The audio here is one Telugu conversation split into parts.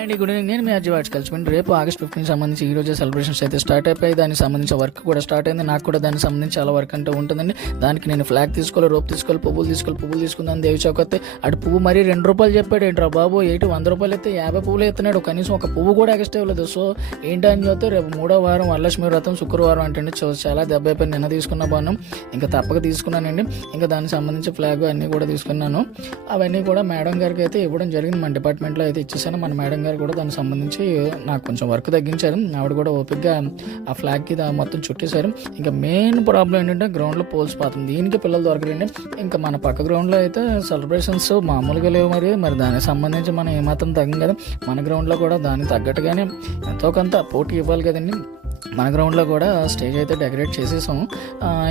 అండ్ గుడ్ ఈవినింగ్, నేను మీ అజయ్ వాట్స్ కలిసిపోయింది. రేపు August 15 సంబంధించి ఈ రోజే సెలబ్రేషన్స్ అయితే స్టార్ట్ అయిపోయి దానికి సంబంధించిన వర్క్ కూడా స్టార్ట్ అయింది. నాకు కూడా దానికి సంబంధించి చాలా వర్క్ అంటే ఉంటుందండి. దానికి నేను ఫ్లాగ్ తీసుకోవాలి, రోప్ తీసుకోవాలి, పువ్వులు తీసుకుందాం. దేవి చౌక్ వస్తే అటు పువ్వు మరీ ₹2 చెప్పాడు. ఏంట్రా బాబు, ₹100 అయితే 50 పువ్వులు ఎత్తున్నాడు, కనీసం ఒక పువ్వు కూడా ఎక్స్ట్రా ఇవ్వలేదు. సో ఏంటని చూస్తే రేపు 3వ వారం వరలక్ష్మి వ్రతం, శుక్రవారం అంటే చాలా దెబ్బ అయిపోయి నిన్న తీసుకున్న బాను ఇంకా తప్పక తీసుకున్నానండి. ఇంకా దానికి సంబంధించి ఫ్లాగ్ అన్నీ కూడా తీసుకున్నాను. అవన్నీ కూడా మేడం గారికి అయితే ఇవ్వడం జరిగింది. మన డిపార్ట్మెంట్లో అయితే ఇచ్చేసాను. మన మేడం గారు కూడా దానికి సంబంధించి నాకు కొంచెం వర్క్ తగ్గించారు. ఆవిడ కూడా ఓపిక్గా ఆ ఫ్లాగ్కి మొత్తం చుట్టేశారు. ఇంకా మెయిన్ ప్రాబ్లం ఏంటంటే గ్రౌండ్లో పోల్స్ పోతుంది. దీనికి పిల్లలు దొరకరండి. ఇంకా మన పక్క గ్రౌండ్లో అయితే సెలబ్రేషన్స్ మామూలుగా లేవు. మరి దానికి సంబంధించి మనం ఏమాత్రం తగ్గం కదా. మన గ్రౌండ్లో కూడా దానికి తగ్గట్టుగానే ఎంతో కొంత పోటీ ఇవ్వాలి కదండి. మన గ్రౌండ్లో కూడా స్టేజ్ అయితే డెకరేట్ చేసేసాము.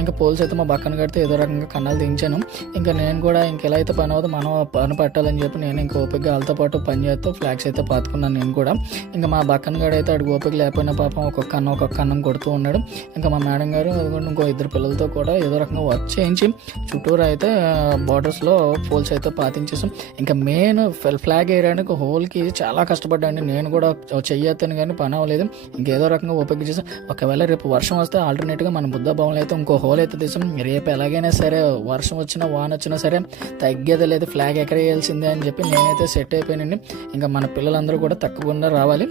ఇంకా పోల్స్ అయితే మా పక్కన కడితే ఏదో రకంగా కన్నాలు దించాను. ఇంకా నేను కూడా ఇంకెలా అయితే పని అవుతుందో మనం పని పట్టాలని చెప్పి నేను ఇంకా ఓపికగా వాళ్ళతో పాటు పని చేస్తూ ఫ్లాగ్స్ అయితే పాతుకున్నాను నేను కూడా. ఇంకా మా పక్కన గారు అయితే అడుగు ఓపిక లేకపోయినా పాపం ఒక్కొక్క అన్నం కొడుతూ ఉన్నాడు. ఇంకా మా మేడం గారు అదిగోండి ఇంకో 2 పిల్లలతో కూడా ఏదో రకంగా వర్క్ చేయించి చుట్టూరు అయితే బార్డర్స్లో పోల్స్ అయితే పాతించేసాం. ఇంకా మెయిన్ ఫ్లాగ్ వేయడానికి హోల్కి చాలా కష్టపడ్డాండి. నేను కూడా చెయ్యొద్దని కానీ పని అవ్వలేదు. ఇంకేదో రకంగా ఓపిక చేసాం. ఒకవేళ రేపు వర్షం వస్తే ఆల్టర్నేట్గా మన బుద్ధ భవన్లో అయితే ఇంకో హోల్ అయితే తీసాం. రేపు ఎలాగైనా సరే వర్షం వచ్చినా వాన వచ్చినా సరే తగ్గేది లేదు, ఫ్లాగ్ ఎక్కడేయాల్సిందే అని చెప్పి నేనైతే సెట్ అయిపోయానండి. ఇంకా మన పిల్లలందరూ కూడా తక్కువగా రావాలి.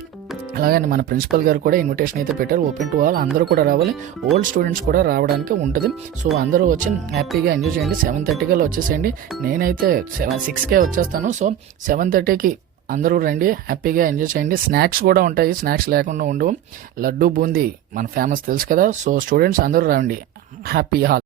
అలాగే మన ప్రిన్సిపల్ గారు కూడా ఇన్విటేషన్ అయితే పెట్టారు, ఓపెన్ టు ఆల్, అందరూ కూడా రావాలి. ఓల్డ్ స్టూడెంట్స్ కూడా రావడానికి ఉంటుంది. సో అందరూ వచ్చి హ్యాపీగా ఎంజాయ్ చేయండి. 7:30 వచ్చేసేయండి. నేనైతే 6కే వచ్చేస్తాను. సో 7:30కి అందరూ రండి, హ్యాపీగా ఎంజాయ్ చేయండి. స్నాక్స్ కూడా ఉంటాయి, స్నాక్స్ లేకుండా ఉండవు. లడ్డు బూందీ మన ఫేమస్ తెలుసు కదా. సో స్టూడెంట్స్ అందరూ రండి. Happy hall.